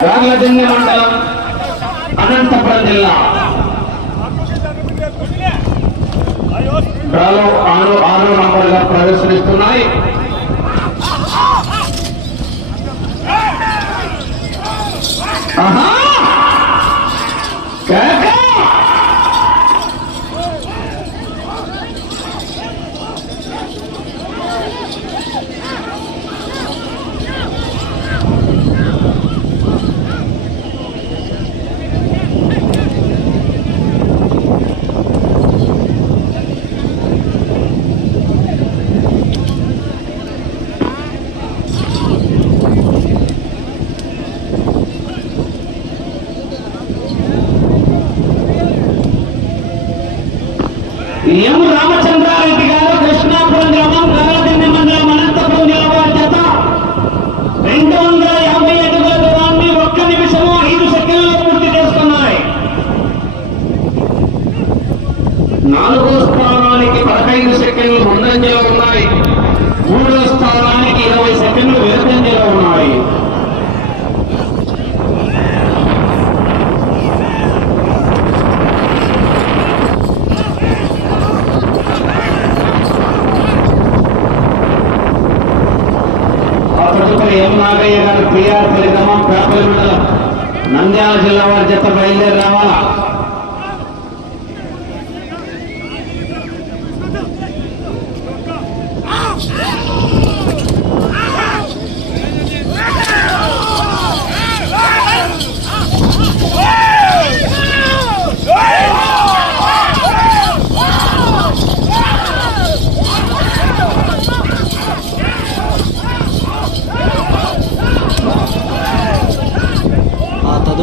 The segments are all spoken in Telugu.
రాగలజన్య మండలం అనంతపురం జిల్లా డ్రాలో ఆరు ఆరు నంబర్గా ప్రదర్శనిస్తున్నాయి ఆహా!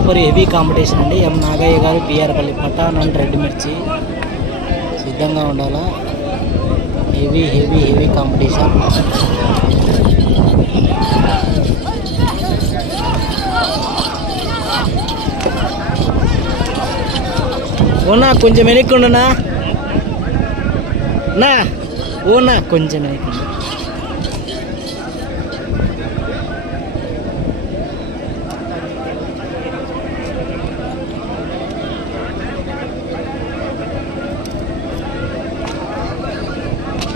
సూపర్ హెవీ కాంపిటీషన్ అండి. ఎం నాగయ్య గారు పిఆర్పల్లి పటాన్ అండ్ రెడ్ మిర్చి. సిద్ధంగా ఉండాలా? Heavy heavy heavy competition. ఓనా కొంచెం వెనక్కుండునా నా ఓనా కొంచెం వెనక్కుండు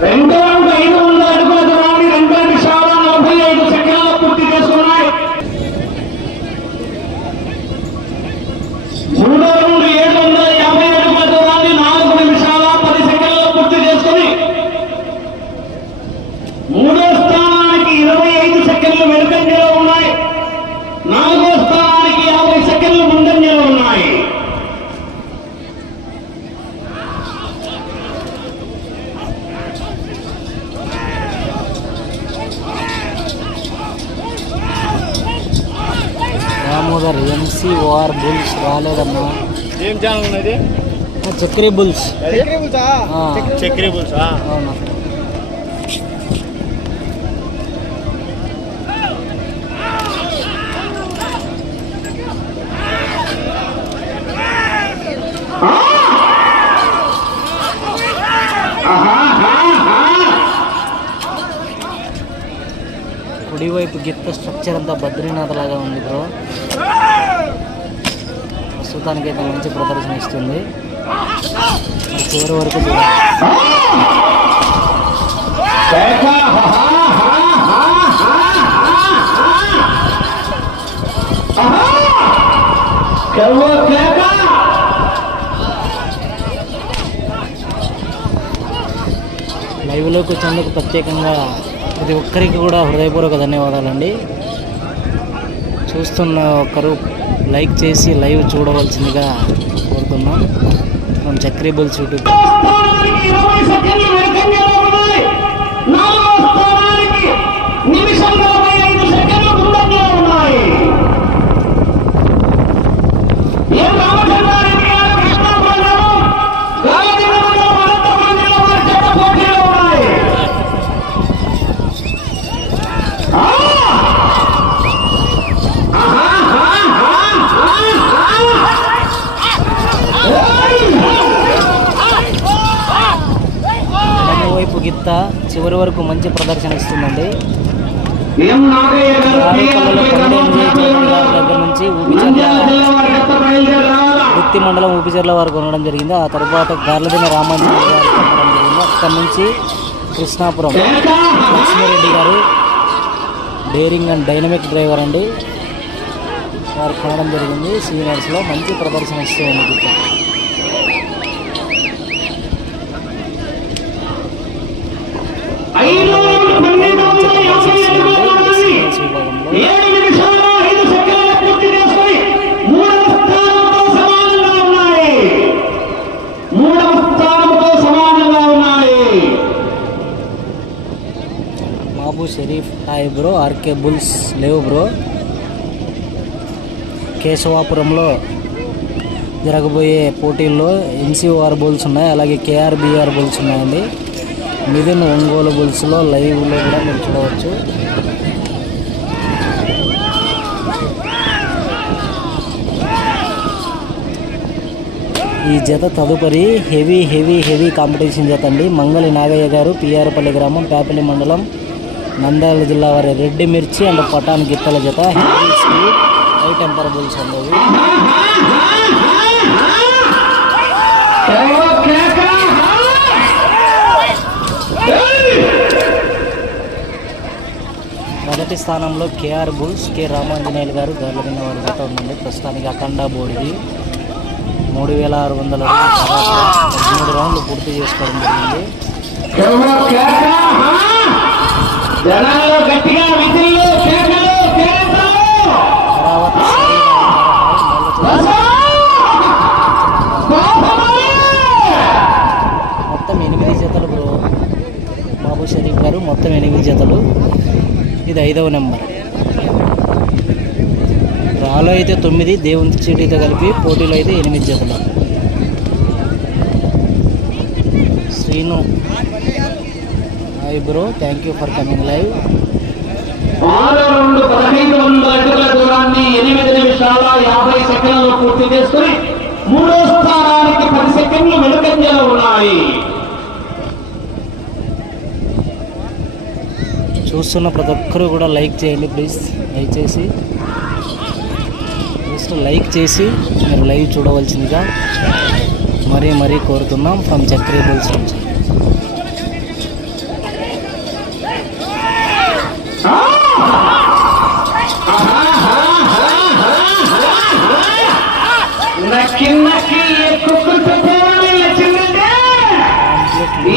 రెండు వందల ఐదు వందల అడుగుల దూరాన్ని రెండు నిమిషాల నలభై ఐదు సెకండ్ల పూర్తి చేసుకున్నాయి మూడో రౌండ్ ఏడు వందల యాభై అడుగుల దూరాన్ని నాలుగు నిమిషాల పది సెకండ్ల పూర్తి చేసుకుని మూడో స్థానానికి ఇరవై ఐదు సెకండ్లు వెనుకంజలో ఉన్నాయి నాలుగో స్థానానికి యాభై సెకండ్లు ముందంజలో ఉన్నాయి ఓఆర్ బుల్స్ రాలేదమ్మా ఏం ఛానల్ ఉన్నది? చక్రీ బుల్స్? ఆ, చక్రీ బుల్సా? అవునా. వైపు గిత్త స్ట్రక్చర్ అంతా బద్రీనాథ్ లాగా ఉంది బ్రో ప్రస్తుతానికి అయితే మంచి ప్రదర్శన ఇస్తుంది. చివరి వరకు లైవ్లోకి వచ్చేందుకు ప్రత్యేకంగా ప్రతి ఒక్కరికి కూడా హృదయపూర్వక ధన్యవాదాలండి. చూస్తున్న ఒక్కరు లైక్ చేసి లైవ్ చూడవలసిందిగా కోరుతున్నాం. మనం చక్రీ బుల్స్ యూట్యూబ్ స్థానానికి ఇరవై సెకండ్లు వెనుకంజలో ఉన్నాయి. నాలుగో స్థానానికి నిమిషం నలభై ఐదు సెకండ్లు ముందంజలో ఉన్నాయి. ఎం రామచంద్రారెడ్డి గారు కృష్ణాపురం గ్రామం, గాలిదిన్న మండలం, అనంతపురం జిల్లా వారి జత పోటీలో ఉన్నాయి. ఆ! ఆహా, హా, హా, హా, హా. ఏయ్! ఎడమ వైపు గిత్త చివరి వరకు మంచి ప్రదర్శన ఇస్తుందండి. దగ్గర నుంచి ఊపిచర్ల వృత్తి మండలం ఊపిచర్ల వారు కొనడం జరిగింది. ఆ తర్వాత గార్లదిన రామాంజనేయ గారు కొనడం జరిగింది. అక్కడి నుంచి కృష్ణాపురం లక్ష్మీరెడ్డి గారు డేరింగ్ అండ్ డైనమిక్ డ్రైవర్ అండి. వారు కొనడం జరిగింది. సీనియర్స్లో మంచి ప్రదర్శన ఇస్తూ ఉంది గిత్త. ఐదు పన్నెండు వందల యాభై ఏడు దూరాన్ని సీనియర్స్ విభాగంలో ఏడు నిమిషాల ఐదు సెకండ్లు పూర్తి చేసుకొని మూడవ స్థానంతో సమానంగా ఉన్నాయి మూడవ స్థానంతో సమానంగా ఉన్నాయి Babu Sharif hi bro RK bulls లేవు బ్రో. కేశవాపురంలో జరగబోయే పోటీల్లో ఎన్సీఓఆర్ బుల్స్ ఉన్నాయి అలాగే కేఆర్బిఆర్ బుల్స్ ఉన్నాయండి. మిథున్ ఒంగోలు బుల్స్లో లైవ్లో కూడా మీరు చూడవచ్చు ఈ జత తదుపరి హెవీ హెవీ హెవీ కాంపిటీషన్ జత అండి మంగళి నాగయ్య గారు పిఆర్పల్లి గ్రామం పేపల్లి మండలం నంద్యాల జిల్లా వారి రెడ్డి మిర్చి అండ్ పటాన్ గిత్తల జత heavy speed high temper bulls ఉండేవి మొదటి స్థానంలో కేఆర్ బుల్స్ కె రామాంజనేయులు గారు గర్లదిన వారి జత ఉందండి. ప్రస్తుతానికి అఖండ బోర్డుది మూడు వేల ఆరు వందల పదమూడు రౌండ్లు పూర్తి చేసుకోవడం జరిగింది. మొత్తం ఎనిమిది జతలు బాబు షరీఫ్ గారు మొత్తం ఎనిమిది జతలు. ఇది ఐదవ నెంబర్. రాలో అయితే తొమ్మిది దేవుని చీటీతో కలిపి పోటీలో అయితే ఎనిమిది జతలు. Srinu. Hi bro thank you for coming live దూరాన్ని ఎనిమిది నిమిషాల యాభై సెకండ్లు పూర్తి చేసుకుని మూడో స్థానానికి పది సెకండ్లు వెనుకంజలో ఉన్నాయి. చూస్తున్న ప్రతి ఒక్కరూ కూడా లైక్ చేయండి ప్లీజ్. లైక్ చేసి జస్ట్ లైక్ చేసి మీరు లైవ్ చూడవలసిందిగా మరీ మరీ కోరుతున్నాం ఫ్రమ్ చక్రీ బుల్స్ నుంచి.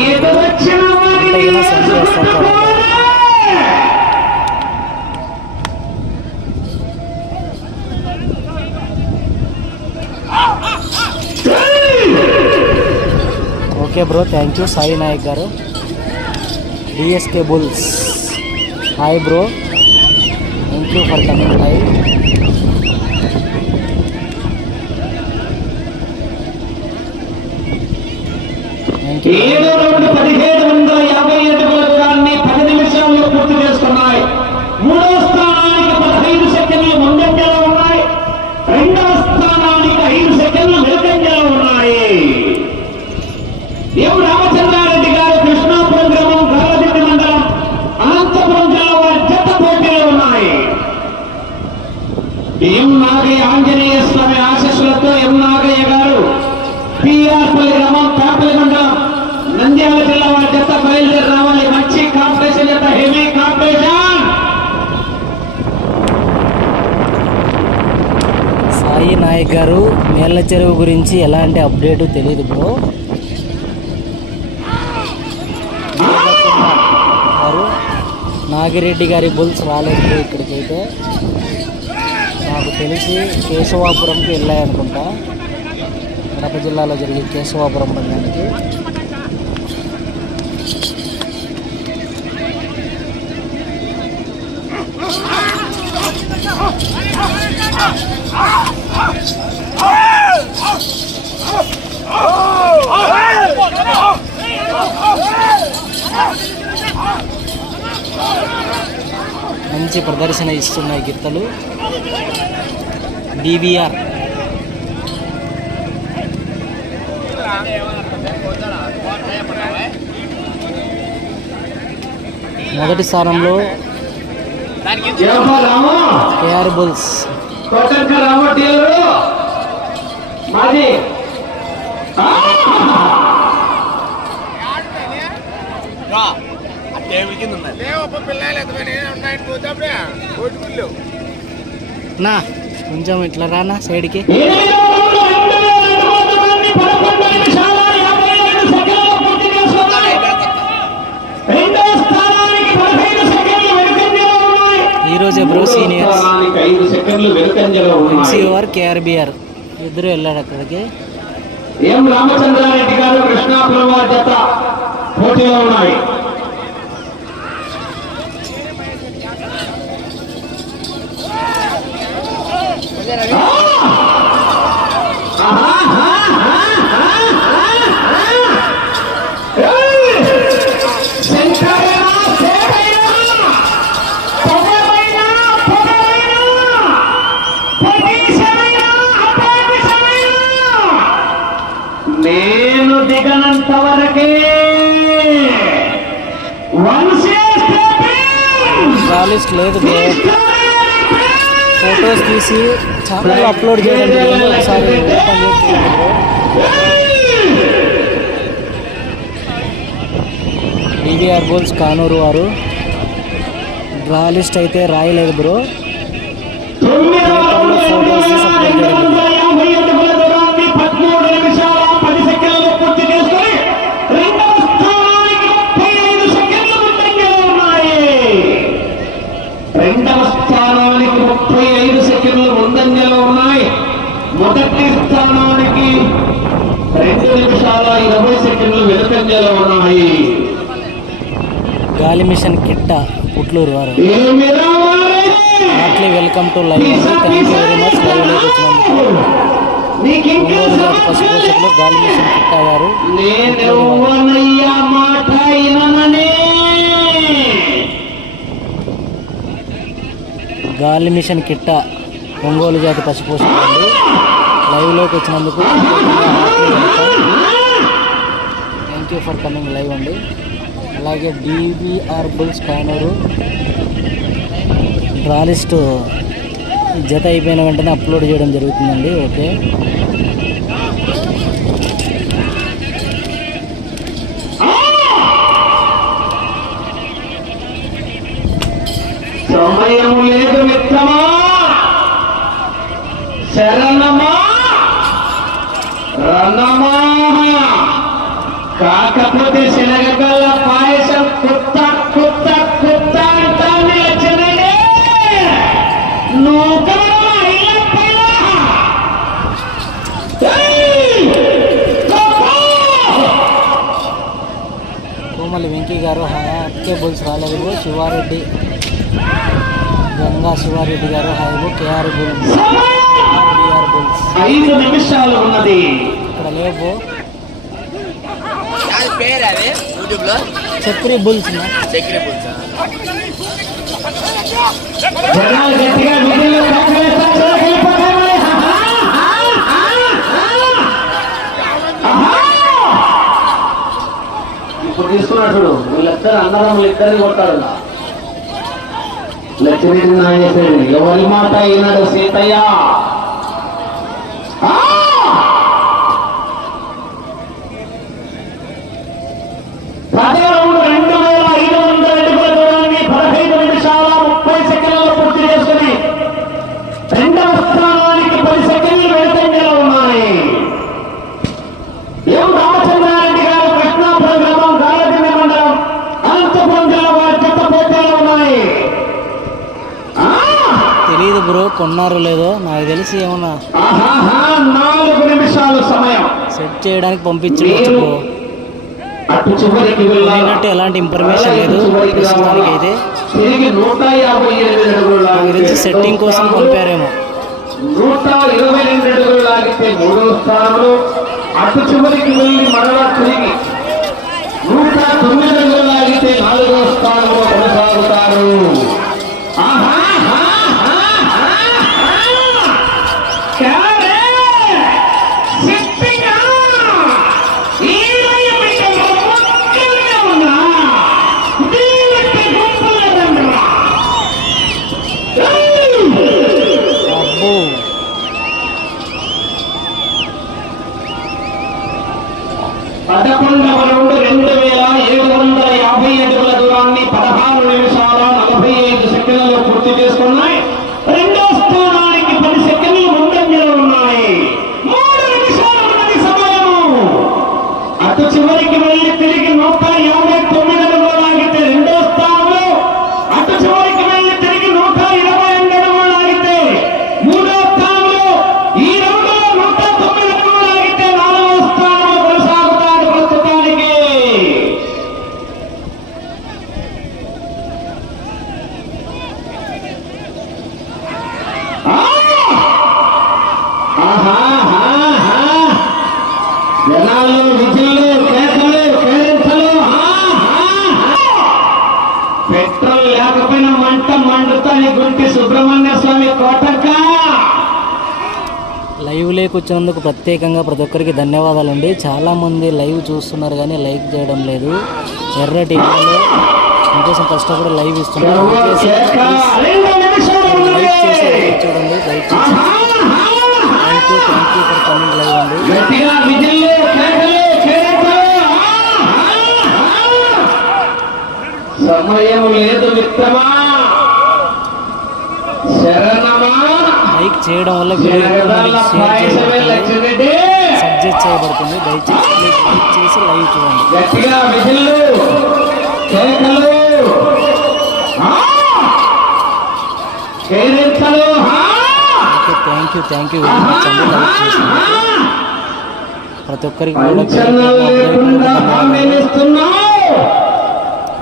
ఈత వచ్చిన okay bro thank you Sai Naik garu. DSK bulls hi bro. Thank you for coming live thank you ఏడు పదిహేడు వందల యాభై ఏడు పది నిమిషాల్లో పూర్తి చేసుకున్నాయి మూడో స్థానానికి పదహైదు సెకండ్లు ముందంజలో ఉన్నాయి రెండవ స్థానానికి ఐదు సెకండ్లు వెనుకంజలో ఉన్నాయి ఎం రామచంద్రారెడ్డి గారు కృష్ణాపురం గ్రామం గాలదిడ్డి మండలం అనంతపురం జిల్లా వారి జత పోటీలో ఉన్నాయి ఆంజనేయ స్వామి ఆశస్సులతో గారు పిఆర్పల్లి గ్రామం మండలం నంద్యాల జిల్లా వారి జత బయలుదేరి రావాలి. మంచి కాంపిటీషన్ జత హెవీ కాంపిటీషన్! సాయి నాయక్ గారు మేళ్ళ చెరువు గురించి ఎలాంటి అప్డేట్ తెలియదు బ్రో. గారు నాగిరెడ్డి గారి బుల్స్ రాలేదు ఇక్కడికైతే. తెలిసి కేశవాపురంకి వెళ్ళాయనుకుంటా. కడప జిల్లాలో జరిగే కేశవాపురం పందానికి మంచి ప్రదర్శన ఇస్తున్నాయి గిత్తలు. బీవీఆర్ మొదటి స్థానంలో కేఆర్ బుల్స్ ఆ! నా కొంచెం ఇట్లా రానా సైడ్కి ఎనిమిదో రౌండ్ రెండు వేల ఐదు నా కొంచెం ఇట్లా రానా సైడ్కి? ఈరోజే సెకండ్లు బ్రో సీనియర్స్ స్థానానికి ఎన్సీఓఆర్ కేఆర్బిఆర్ ఇద్దరు వెళ్ళాడు అక్కడికి. ఎం రామచంద్రారెడ్డి గారు కృష్ణాపురం జత పోటీలో ఉన్నాయి. నేను దిగనంత వరకే వంశీ లేదు ఫొటోస్ తీసి ఛానల్ అప్లోడ్ చేయడం జరిగింది ఒకసారి ఓపెన్ డివిఆర్ బోల్స్ కానూరు వారు. డ్రా లిస్ట్ అయితే రాయలేదు బ్రో తొమ్మిదవ రౌండ్ రెండు వేల ఐదు వందల యాభై అడుగుల దూరాన్ని పదమూడు నిమిషాల పది సెకండ్లు పూర్తి చేసుకొని రెండవ స్థానానికి ముప్పై ఐదు సెకండ్లు ముందంజలో ఉన్నాయి రెండవ స్థానానికి ముప్పై ఐదు సెకండ్లు ముందంజలో ఉన్నాయి మొదటి స్థానానికి రెండు నిమిషాల ఇరవై వెనుకంజలో ఉన్నాయి గాలి మిషన్ కిట్ట పుట్లూరు వారు. Heartily welcome to live. Thank you very much లైవ్లోకి వచ్చినందుకు ఒంగోలు జాతి పశు పోషకులు గాలి మిషన్ కిట్ట వినననే. గాలి మిషన్ కిట్ట ఒంగోలు జాతి పశు పోషకులు అండి లైవ్లోకి వచ్చినందుకు thank you for coming live అండి అలాగే DVR bulls Kanuru draw list జత అయిపోయిన వెంటనే అప్లోడ్ చేయడం జరుగుతుందండి ఓకే? సమయం లేదు మిత్రమా! శరణ కాకపోతే శనగకల్ల పాయసం కొత్త కొత్త కొత్త అంటానే! కోమలి వెంకీ గారు హాకే బుల్స్ రాలేదు. శివారెడ్డి గంగా శివారెడ్డి గారు హాయ్. KR bulls. ఐదు నిమిషాలు ఉన్నది. ఇక్కడ లేవు. అది పేరు అది? బుల్స్ ఇప్పుడు తీసుకున్నాడు వీళ్ళిద్దరు అన్నదమ్ములు ఇద్దరిని కొట్టాడు లక్ష్మీ నాగేశ్వరుడు ఎవరి మాట అయినాడు సీతయ్య? తెలియదు బ్రో కొన్నారో లేదో నాకు తెలిసి ఏమన్నా సెట్ చేయడానికి పంపించవచ్చు బ్రో. లేనట్టు ఎలాంటి ఇన్ఫర్మేషన్ లేదు. ప్రస్తుతానికి? అయితే. లాగితే సెట్టింగ్ కోసం పంపారేమో. నూట ఇరవై రెండు అడుగులు లాగితే మూడవ స్థానంలో అటు చివరికి వెళ్ళి మరలా తిరిగి నూట తొమ్మిది అడుగులు లాగితే నాలుగవ స్థానంలో కొనసాగుతారు. ఆహా, ఆహా. క్యారే! సిప్పింగా! ఈరయ్య బిడ్డలు ఒక్కరిగా ఉన్నా? దీనికి గుంపులేదండ్రా. పదకొండవ రౌండ్ రెండు వేల ఏడు వందల యాభై అడుగుల దూరాన్ని పదహారు నిమిషాల నలభై ఐదు సెకండ్లలో పూర్తి చేసుకున్నాయి రెండో స్థానానికి పది సెకండ్లు ముందంజలో ఉన్నాయి మూడు నిమిషాలు ఉన్నది సమయము అటు చివరికి వెళ్ళి తిరిగి నూట యాభై తొమ్మిది అడుగులు లాగితే రెండో స్థానంలో అటు చివరికి వెళ్ళి తిరిగి నూట ఇరవై రెండు అడుగులు లాగితే మూడో స్థానంలో ఈ రౌండ్లో నూట తొమ్మిది అడుగులు లాగితే నాలుగో స్థానంలో కొనసాగుతాడు ప్రస్తుతానికి ఆ! ఆహా, ఆహా. జనాలు విజయులు కేకలు కేరింతలు ఆ, ఆ, ఆ. పెట్రోల్ లేకపోయినా మంట మండుతాని గుంటి సుబ్రహ్మణ్య స్వామి కోటక్క లైవ్ వచ్చినందుకు ప్రత్యేకంగా ప్రతి ఒక్కరికి ధన్యవాదాలండి. చాలామంది లైవ్ చూస్తున్నారు కానీ లైక్ చేయడం లేదు. ఎర్ర టీవీలో మీకోసం కష్టపడి లైవ్ ఇస్తున్నారు. దయచేసి లైక్ లైవ్ చూడండి thank you thank you for coming live అండి సమయం లేదు మిత్రమా. లైక్ చేయడం వల్ల వీడియో షేర్ చేయబడుతుంది? సబ్జెక్ట్ చేయబడుతుంది. దయచేసి లైక్ చేసి లైవ్ చూడండి! Okay thank you thank you very much అండి లైక్ చేసినందుకు ప్రతి ఒక్కరికి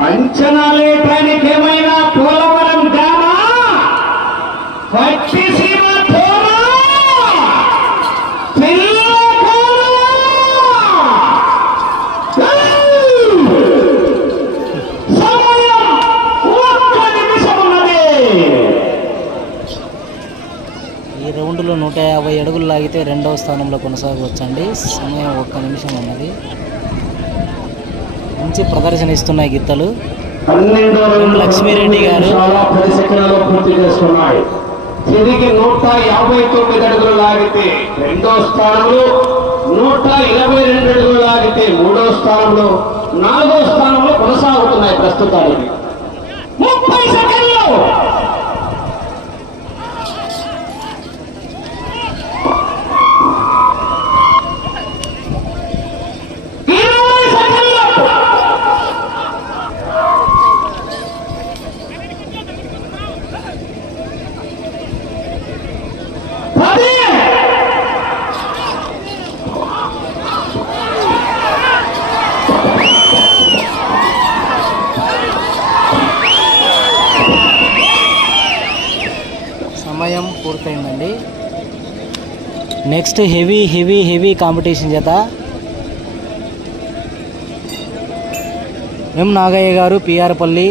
అంచనా లేటానికి ఏమైనా పోలవరం డ్యామా పట్టి నూట యాభై అడుగులు లాగితే రెండవ స్థానంలో కొనసాగవచ్చండి. సమయం ఒక్క నిమిషం ఉన్నది. మంచి ప్రదర్శన ఇస్తున్నాయి గిత్తలు. లక్ష్మీరెడ్డి గారు. తిరిగి నూట యాభై తొమ్మిది అడుగులు లాగితే రెండో స్థానంలో నూట ఇరవై రెండు అడుగులు లాగితే మూడో స్థానంలో నాలుగో స్థానంలో కొనసాగుతున్నాయి ప్రస్తుతానికి. ముప్పై సెకండ్లు ఇరవై సెకండ్లు పది సమయం పూర్తయిందండి next heavy heavy heavy competition చేత ఎం నాగయ్య గారు పిఆర్పల్లి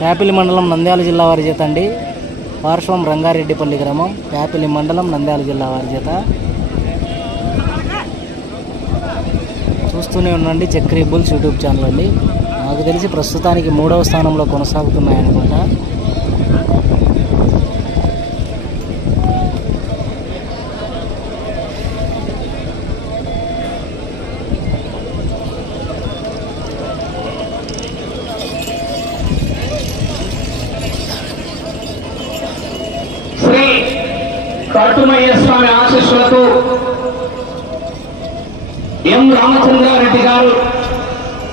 ప్యాపిలి మండలం నంద్యాల జిల్లా వారి చేత అండి. పార్శ్వం రంగారెడ్డిపల్లి గ్రామం ప్యాపిలి మండలం నంద్యాల జిల్లా వారి చేత. చూస్తూనే ఉండండి చక్రీ బుల్స్ యూట్యూబ్ ఛానల్ అండి. నాకు తెలిసి ప్రస్తుతానికి మూడవ స్థానంలో కొనసాగుతున్నాయి అనుకుంటా శ్రీ కట్టుమయ్య స్వామి ఆశీస్సులతో ఎం రామచంద్రారెడ్డి గారు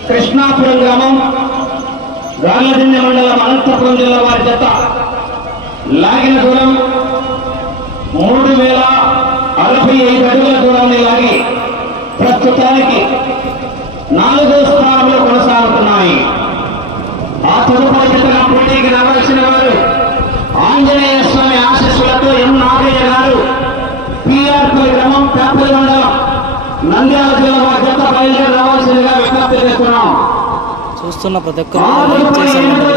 కృష్ణాపురం గ్రామం గార్లదిన్నె మండలం అనంతపురం జిల్లా వారి జత లాగిన దూరం మూడు వేల అరవై ఐదు అడుగుల దూరాన్ని లాగి ప్రస్తుతానికి నాలుగో స్థానంలో కొనసాగుతున్నాయి ఆ తదుపరి జతగా పోటీకి రావాల్సిన వారు ఆంజనేయ స్వామి ఆశీస్సులతో ఎం నాగయ్య గారు పిఆర్పై గ్రామం పేపరి మండలం నంద్యాల జిల్లా వారి జత బయలుదేరి రావాల్సిందిగా విజ్ఞప్తి చేస్తున్నాం చూస్తున్న ప్రతి ఒక్కరు కూడా లైక్ చేసేయండి